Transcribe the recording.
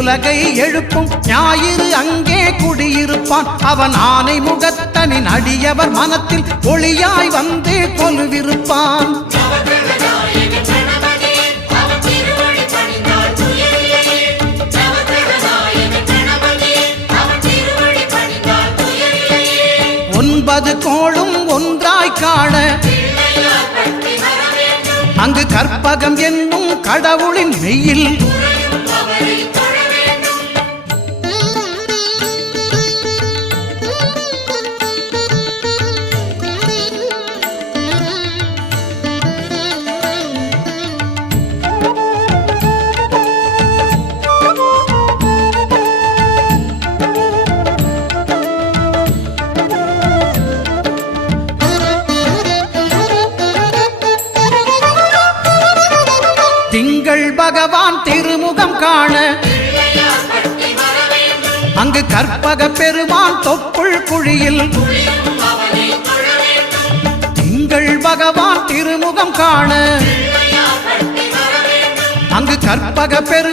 உலகை எழுப்பும் ஞாயிறு அங்கே குடியிருப்பான். அவன் ஆனை முகத்தனின் அடியவர் மனத்தில் ஒளியாய் வந்து கொலுவிருப்பான். ஒன்பது கோளும் ஒன்றாய் காண அங்கு கற்பகம் என்னும் கடவுளின் மெய்யில் திங்கள் பகவான் திருமுகம் காண அங்கு கற்பக பெருமான் தொப்புள் குழியில் திங்கள் பகவான் திருமுகம் காண அங்கு கற்பக பெரு